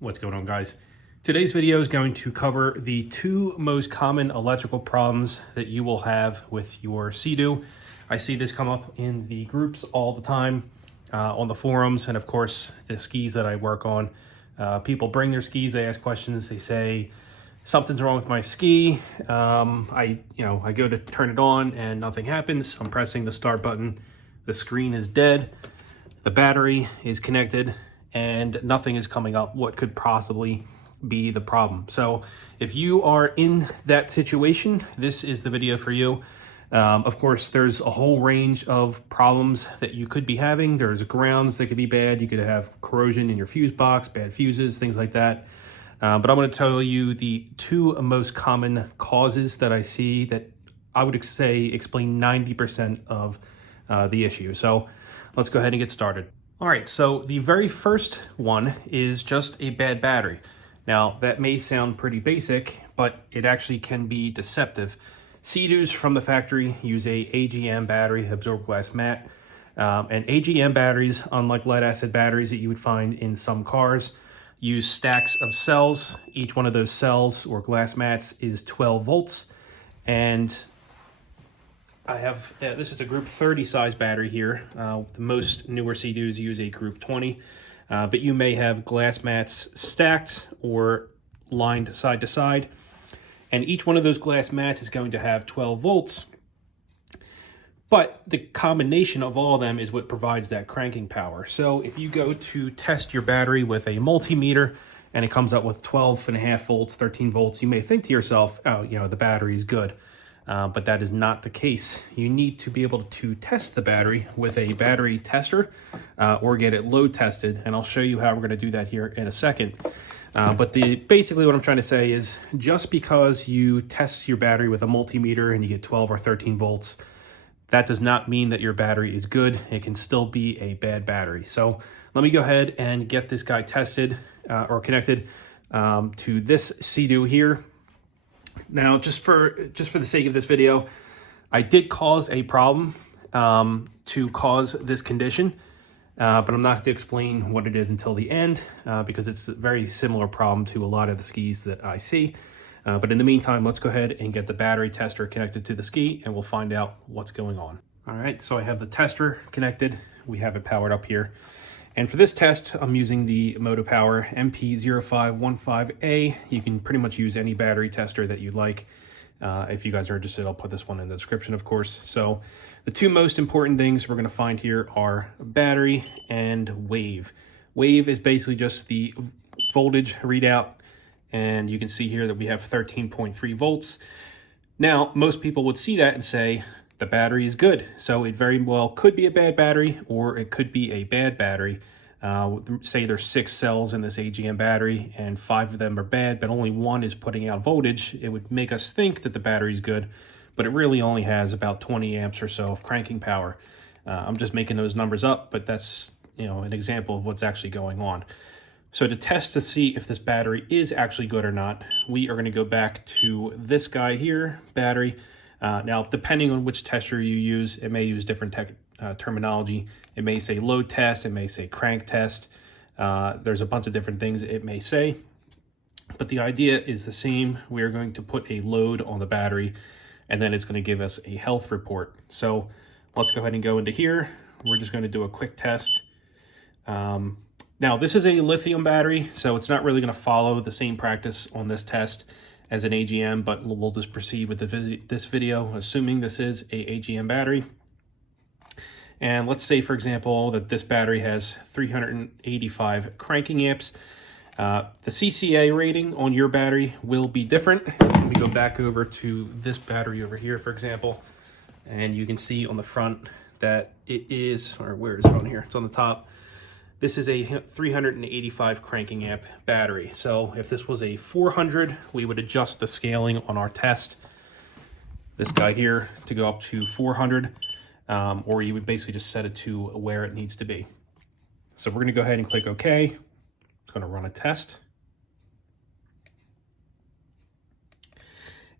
What's going on, guys? Today's video is going to cover the two most common electrical problems that you will have with your SeaDoo. I see this come up in the groups all the time, on the forums, and of course the skis that I work on. People bring their skis, they ask questions, they say something's wrong with my ski. I go to turn it on and nothing happens. I'm pressing the start button, the screen is dead, the battery is connected, and nothing is coming up. What could possibly be the problem? So if you are in that situation, this is the video for you. Of course, there's a whole range of problems that you could be having. There's grounds that could be bad. You could have corrosion in your fuse box, bad fuses, things like that. But I'm going to tell you the two most common causes that I see that I would say explain 90% of the issue. So let's go ahead and get started. All right, so the very first one is just a bad battery. Now, that may sound pretty basic, but it actually can be deceptive. SeaDoos from the factory use a AGM battery, absorbed glass mat. And AGM batteries, unlike lead acid batteries that you would find in some cars, use stacks of cells. Each one of those cells or glass mats is 12 volts. And I have, this is a group 30 size battery here. The most newer SeaDoos use a group 20, but you may have glass mats stacked or lined side to side. And each one of those glass mats is going to have 12 volts. But the combination of all of them is what provides that cranking power. So if you go to test your battery with a multimeter and it comes up with 12.5 volts, 13 volts, you may think to yourself, oh, the battery is good. But that is not the case. You need to be able to test the battery with a battery tester or get it load tested. And I'll show you how we're going to do that here in a second. But basically what I'm trying to say is just because you test your battery with a multimeter and you get 12 or 13 volts, that does not mean that your battery is good. It can still be a bad battery. So let me go ahead and get this guy tested or connected to this SeaDoo here. Now, just for the sake of this video, I did cause a problem to cause this condition, but I'm not going to explain what it is until the end because it's a very similar problem to a lot of the skis that I see. But in the meantime, let's go ahead and get the battery tester connected to the ski and we'll find out what's going on. All right, so I have the tester connected. We have it powered up here. And for this test, I'm using the MotoPower MP0515A. You can pretty much use any battery tester that you like. If you guys are interested, I'll put this one in the description, of course. So the two most important things we're going to find here are battery and wave. Wave is basically just the voltage readout. And you can see here that we have 13.3 volts. Now, most people would see that and say, the battery is good. So it very well could be a bad battery or it could be a bad battery. Say there's 6 cells in this AGM battery and 5 of them are bad, but only one is putting out voltage. It would make us think that the battery is good, but it really only has about 20 amps or so of cranking power. I'm just making those numbers up, but that's an example of what's actually going on. So to test to see if this battery is actually good or not, we are going to go back to this guy here, battery. Now, depending on which tester you use, it may use different terminology. It may say load test, it may say crank test. There's a bunch of different things it may say, but the idea is the same. We are going to put a load on the battery, and then it's going to give us a health report. So let's go ahead and go into here. We're just going to do a quick test. Now, this is a lithium battery, so it's not really going to follow the same practice on this test as an AGM, but we'll just proceed with this video, assuming this is a AGM battery. And let's say, for example, that this battery has 385 cranking amps. The CCA rating on your battery will be different. Let me go back over to this battery over here, for example, and you can see on the front that it is, or where is it on here? It's on the top. This is a 385 cranking amp battery. So if this was a 400, we would adjust the scaling on our test, this guy here, to go up to 400, or you would basically just set it to where it needs to be. So we're gonna go ahead and click OK. It's gonna run a test.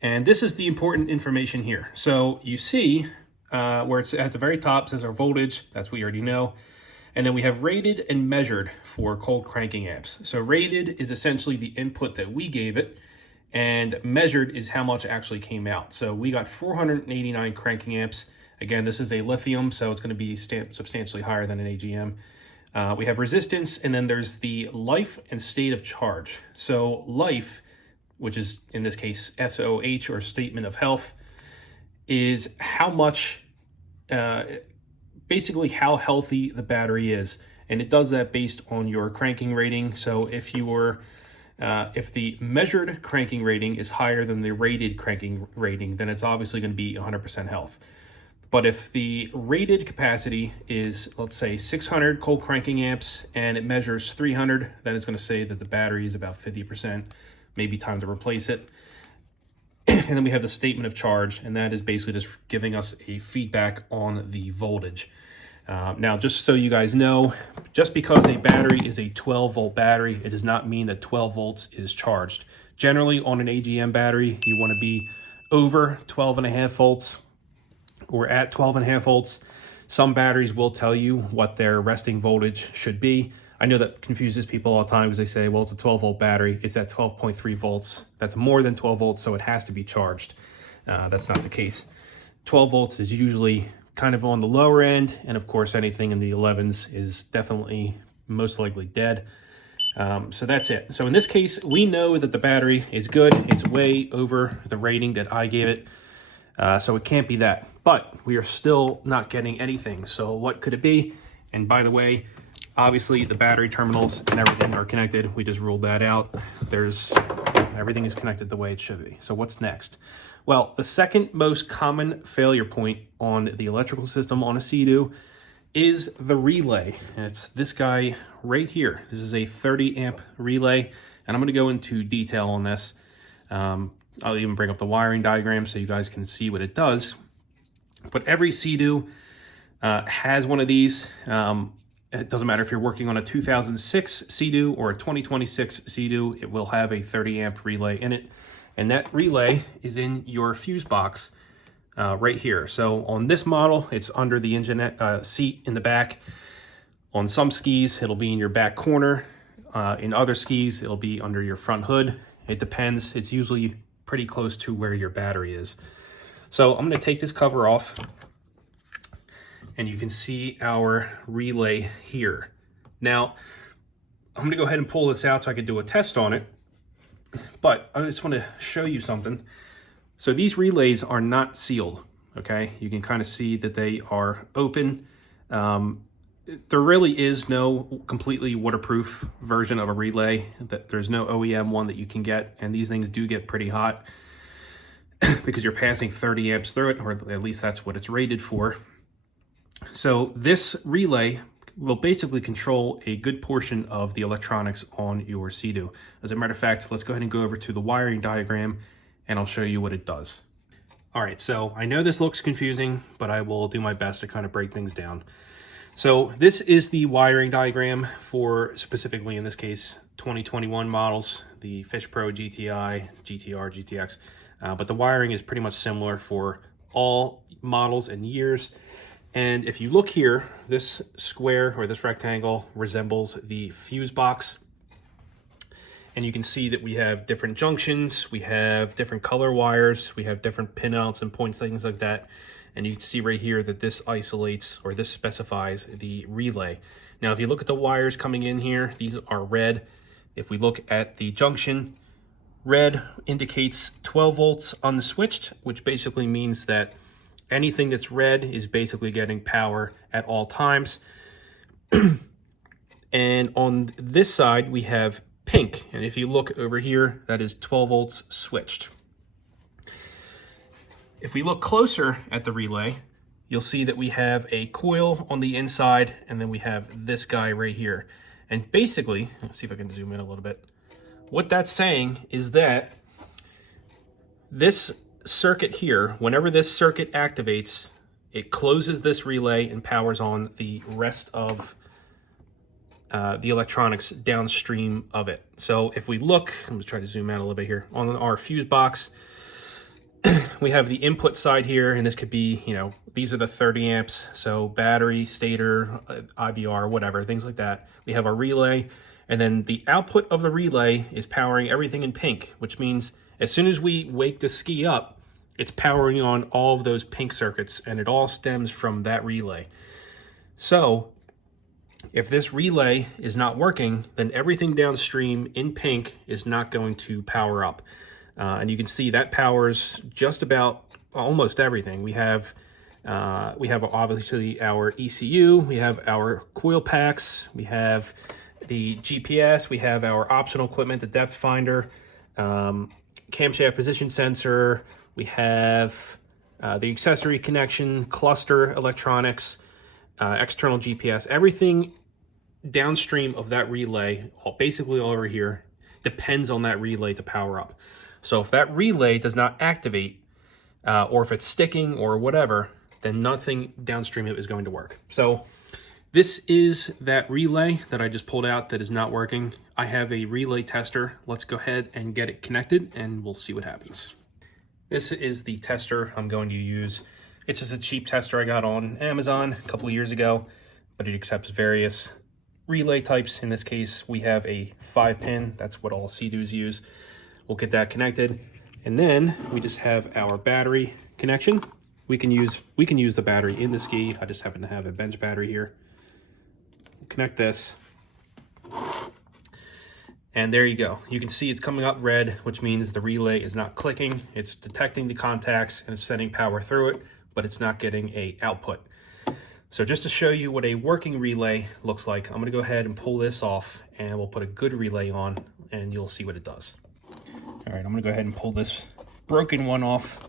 And this is the important information here. So you see where it's at the very top, it says our voltage, that's what you already know. And then we have rated and measured for cold cranking amps. So rated is essentially the input that we gave it, and measured is how much actually came out. So we got 489 cranking amps. Again, this is a lithium, so it's going to be substantially higher than an AGM. We have resistance, and then there's the life and state of charge. So life, which is in this case SOH, or statement of health, is how much, basically how healthy the battery is. And it does that based on your cranking rating. So if the measured cranking rating is higher than the rated cranking rating, then it's obviously going to be 100% health. But if the rated capacity is, let's say, 600 cold cranking amps and it measures 300, then it's going to say that the battery is about 50%, maybe time to replace it. And then we have the statement of charge, and that is basically just giving us a feedback on the voltage. Now, just so you guys know, just because a battery is a 12-volt battery, it does not mean that 12 volts is charged. Generally, on an AGM battery, you want to be over 12.5 volts or at 12.5 volts. Some batteries will tell you what their resting voltage should be. I know that confuses people all the time because they say, well, it's a 12-volt battery. It's at 12.3 volts. That's more than 12 volts, so it has to be charged. That's not the case. 12 volts is usually kind of on the lower end, and of course, anything in the 11s is definitely most likely dead. So that's it. So in this case, we know that the battery is good. It's way over the rating that I gave it. So it can't be that. But we are still not getting anything. So what could it be? And by the way, obviously the battery terminals and everything are connected. We just ruled that out. Everything is connected the way it should be. So what's next? Well, the second most common failure point on the electrical system on a SeaDoo is the relay. And it's this guy right here. This is a 30 amp relay, and I'm going to go into detail on this. I'll even bring up the wiring diagram so you guys can see what it does. But every SeaDoo has one of these. It doesn't matter if you're working on a 2006 SeaDoo or a 2026 SeaDoo, it will have a 30 amp relay in it. And that relay is in your fuse box right here. So on this model, it's under the engine seat in the back. On some skis, it'll be in your back corner. In other skis, it'll be under your front hood. It depends. It's usually pretty close to where your battery is. So I'm going to take this cover off, and you can see our relay here. Now, I'm going to go ahead and pull this out so I can do a test on it. But I just want to show you something. So these relays are not sealed, okay? You can kind of see that they are open. There really is no completely waterproof version of a relay. There's no OEM one that you can get, and these things do get pretty hot because you're passing 30 amps through it, or at least that's what it's rated for. So this relay will basically control a good portion of the electronics on your SeaDoo. As a matter of fact, let's go ahead and go over to the wiring diagram, and I'll show you what it does. All right, so I know this looks confusing, but I will do my best to kind of break things down. So this is the wiring diagram for, specifically in this case, 2021 models, the Fish Pro GTI, GTR, GTX. But the wiring is pretty much similar for all models and years. And if you look here, this square or this rectangle resembles the fuse box. And you can see that we have different junctions, we have different color wires, we have different pinouts and points, things like that. And you can see right here that this isolates, or this specifies, the relay. Now, if you look at the wires coming in here, these are red. If we look at the junction, red indicates 12 volts unswitched, which basically means that anything that's red is basically getting power at all times. And on this side, we have pink. And if you look over here, that is 12 volts switched. If we look closer at the relay, you'll see that we have a coil on the inside, and then we have this guy right here. And basically, let's see if I can zoom in a little bit. What that's saying is that this circuit here, whenever this circuit activates, it closes this relay and powers on the rest of the electronics downstream of it. So if we look, I'm going to try to zoom out a little bit here, on our fuse box, we have the input side here, and this could be, you know, these are the 30 amps, so battery, stator, IBR, whatever, things like that. We have our relay, and then the output of the relay is powering everything in pink, which means as soon as we wake the ski up, it's powering on all of those pink circuits, and it all stems from that relay. So if this relay is not working, then everything downstream in pink is not going to power up. And you can see that powers just about almost everything. We have obviously our ECU, we have our coil packs, we have the GPS, we have our optional equipment, the depth finder, camshaft position sensor, we have the accessory connection, cluster electronics, external GPS, everything downstream of that relay, basically all over here, depends on that relay to power up. So if that relay does not activate, or if it's sticking or whatever, then nothing downstream of it is going to work. So this is that relay that I just pulled out that is not working. I have a relay tester. Let's go ahead and get it connected and we'll see what happens. This is the tester I'm going to use. It's just a cheap tester I got on Amazon a couple of years ago, but it accepts various relay types. In this case, we have a 5-pin. That's what all SeaDoos use. We'll get that connected, and then we just have our battery connection. We can use the battery in the ski. I just happen to have a bench battery here. We'll connect this, and there you go. You can see it's coming up red, which means the relay is not clicking. It's detecting the contacts and it's sending power through it, but it's not getting a output. So just to show you what a working relay looks like, I'm gonna go ahead and pull this off and we'll put a good relay on and you'll see what it does. All right, I'm gonna go ahead and pull this broken one off.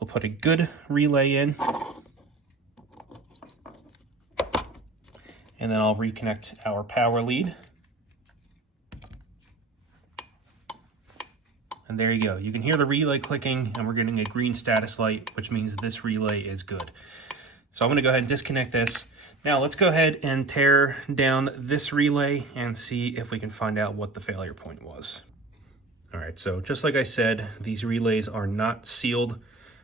We'll put a good relay in. And then I'll reconnect our power lead. And there you go. You can hear the relay clicking and we're getting a green status light, which means this relay is good. So I'm gonna go ahead and disconnect this. Now let's go ahead and tear down this relay and see if we can find out what the failure point was. All right, so just like I said, these relays are not sealed.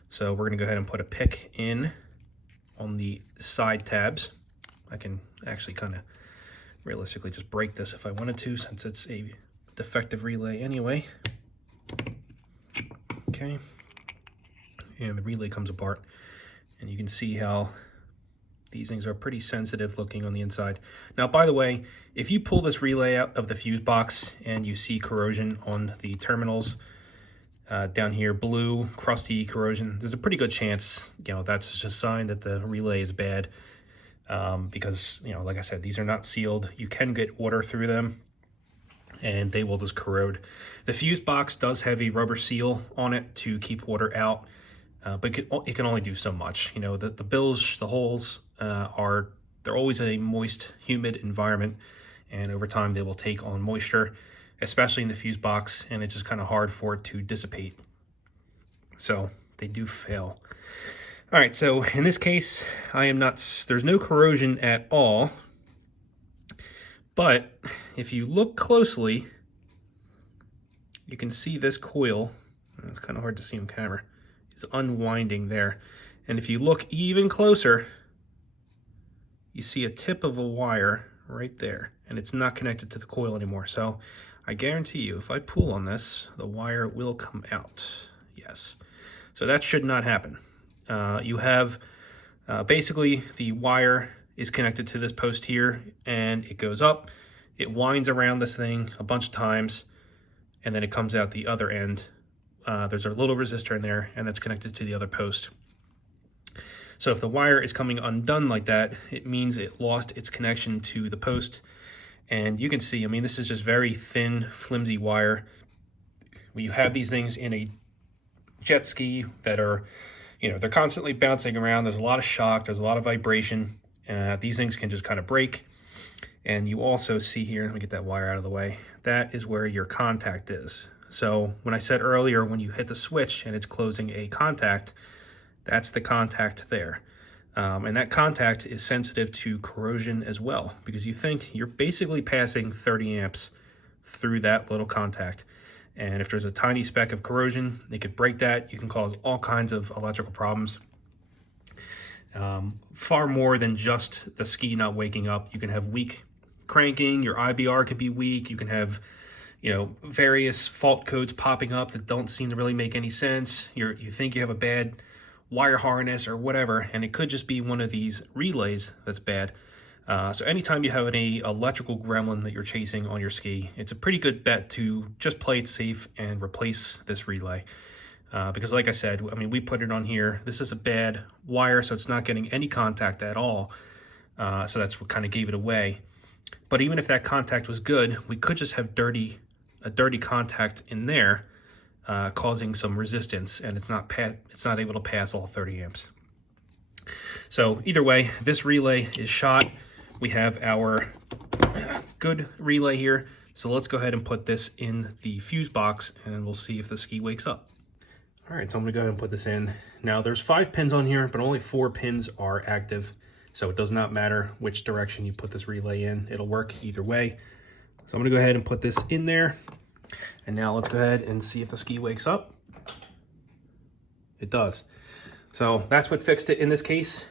So we're gonna go ahead and put a pick in on the side tabs. I can actually kind of realistically just break this if I wanted to, since it's a defective relay anyway. Okay, and the relay comes apart, and you can see how these things are pretty sensitive looking on the inside. Now, by the way, if you pull this relay out of the fuse box and you see corrosion on the terminals, down here, blue, crusty corrosion, there's a pretty good chance, you know, that's just a sign that the relay is bad. Because, you know, like I said, these are not sealed. You can get water through them and they will just corrode. The fuse box does have a rubber seal on it to keep water out, but it can only do so much. You know, the bilge, the holes, they're always in a moist, humid environment, and over time they will take on moisture, especially in the fuse box, and it's just kind of hard for it to dissipate. So they do fail. All right, so in this case, there's no corrosion at all, but if you look closely, you can see this coil, it's kind of hard to see on camera, is unwinding there. And if you look even closer, you see a tip of a wire right there, and it's not connected to the coil anymore. So I guarantee you, if I pull on this, the wire will come out. Yes. So that should not happen. You have basically the wire is connected to this post here, and it goes up, it winds around this thing a bunch of times, and then it comes out the other end. There's a little resistor in there, and that's connected to the other post. So if the wire is coming undone like that, it means it lost its connection to the post. And you can see, I mean, this is just very thin, flimsy wire. When you have these things in a jet ski that are, you know, they're constantly bouncing around, there's a lot of shock, there's a lot of vibration. These things can just kind of break. And you also see here, let me get that wire out of the way, that is where your contact is. So when I said earlier, when you hit the switch and it's closing a contact, that's the contact there. And that contact is sensitive to corrosion as well, because you think you're basically passing 30 amps through that little contact. And if there's a tiny speck of corrosion, it could break that. You can cause all kinds of electrical problems. Far more than just the ski not waking up. You can have weak cranking, your IBR could be weak, you can have, you know, various fault codes popping up that don't seem to really make any sense. You think you have a bad wire harness or whatever, and it could just be one of these relays that's bad. So anytime you have any electrical gremlin that you're chasing on your ski, it's a pretty good bet to just play it safe and replace this relay. Because like I said, I mean, we put it on here. This is a bad wire, so it's not getting any contact at all. So that's what kind of gave it away. But even if that contact was good, we could just have a dirty contact in there, causing some resistance, and it's not able to pass all 30 amps. So either way, this relay is shot. We have our good relay here. So let's go ahead and put this in the fuse box, and we'll see if the ski wakes up. All right, so I'm gonna go ahead and put this in. Now there's 5 pins on here, but only 4 pins are active. So it does not matter which direction you put this relay in. It'll work either way. So I'm gonna go ahead and put this in there. And now let's go ahead and see if the ski wakes up. It does. So that's what fixed it in this case.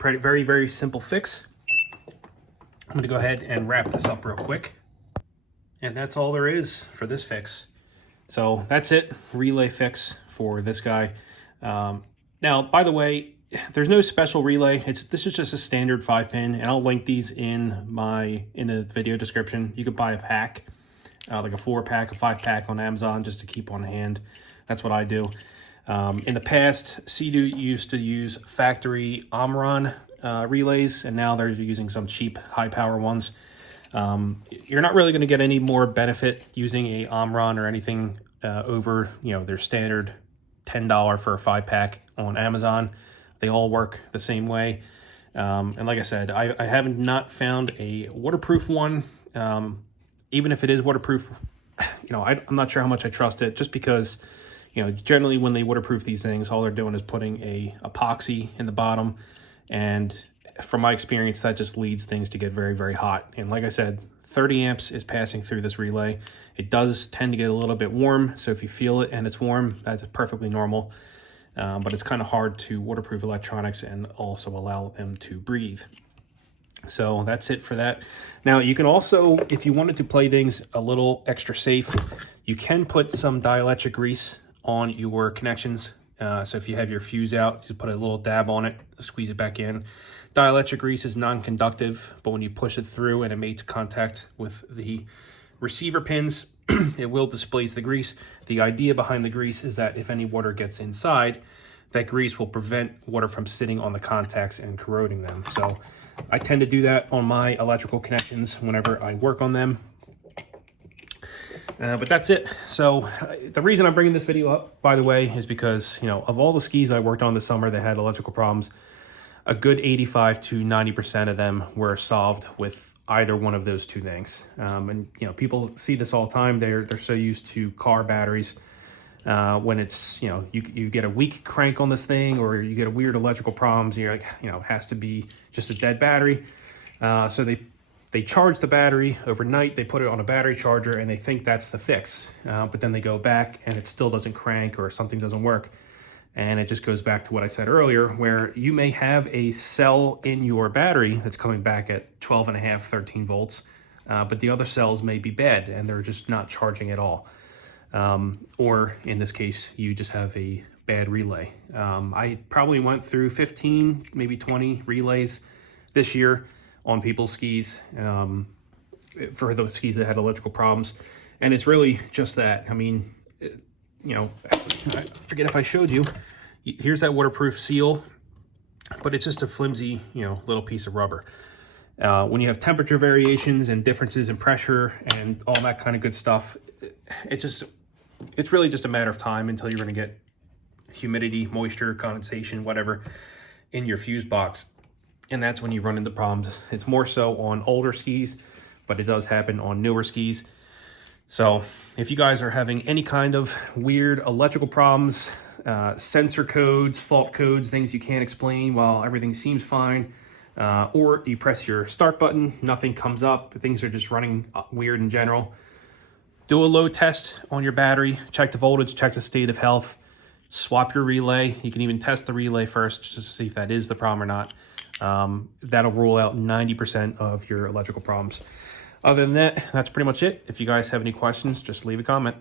Very, very simple fix. I'm gonna go ahead and wrap this up real quick. And that's all there is for this fix. So that's it, relay fix for this guy. Now, by the way, there's no special relay. This is just a standard 5-pin, and I'll link these in the video description. You could buy a pack, like a 4-pack, a 5-pack on Amazon, just to keep on hand. That's what I do. In the past, SeaDoo used to use factory Omron relays, and now they're using some cheap high-power ones. You're not really going to get any more benefit using a Omron or anything over, you know, their standard $10 for a 5-pack on Amazon. They all work the same way. And like I said, I haven't not found a waterproof one. Even if it is waterproof, you know, I'm not sure how much I trust it, just because, you know, generally when they waterproof these things, all they're doing is putting a epoxy in the bottom. And from my experience, that just leads things to get very, very hot. And like I said, 30 amps is passing through this relay. It does tend to get a little bit warm. So if you feel it and it's warm, that's perfectly normal. But it's kind of hard to waterproof electronics and also allow them to breathe. So that's it for that. Now you can also, if you wanted to play things a little extra safe, you can put some dielectric grease on your connections. So if you have your fuse out, just put a little dab on it, squeeze it back in. Dielectric grease is non-conductive, but when you push it through and it makes contact with the receiver pins, it will displace the grease. The idea behind the grease is that if any water gets inside, that grease will prevent water from sitting on the contacts and corroding them. So I tend to do that on my electrical connections whenever I work on them. But that's it. So the reason I'm bringing this video up, by the way, is because, you know, of all the skis I worked on this summer that had electrical problems, a good 85 to 90% of them were solved with either one of those two things. And, you know, people see this all the time. They're so used to car batteries. When it's, you know, you get a weak crank on this thing, or you get a weird electrical problems, you're like, you know, it has to be just a dead battery. So they charge the battery overnight, they put it on a battery charger, and they think that's the fix. But then they go back and it still doesn't crank, or something doesn't work. And it just goes back to what I said earlier, where you may have a cell in your battery that's coming back at 12.5, 13 volts, but the other cells may be bad and they're just not charging at all. Or in this case, you just have a bad relay. I probably went through 15, maybe 20 relays this year on people's skis, for those skis that had electrical problems. And it's really just that. I mean, you know, I forget if I showed you, here's that waterproof seal, but it's just a flimsy, you know, little piece of rubber. When you have temperature variations and differences in pressure and all that kind of good stuff, it's really just a matter of time until you're going to get humidity, moisture, condensation, whatever, in your fuse box. And that's when you run into problems. It's more so on older skis, but it does happen on newer skis. So if you guys are having any kind of weird electrical problems, sensor codes, fault codes, things you can't explain while everything seems fine, or you press your start button, nothing comes up, things are just running weird in general, Do a load test on your battery, check the voltage, check the state of health, swap your relay. You can even test the relay first just to see if that is the problem or not. That'll rule out 90% of your electrical problems. Other than that, that's pretty much it. If you guys have any questions, just leave a comment.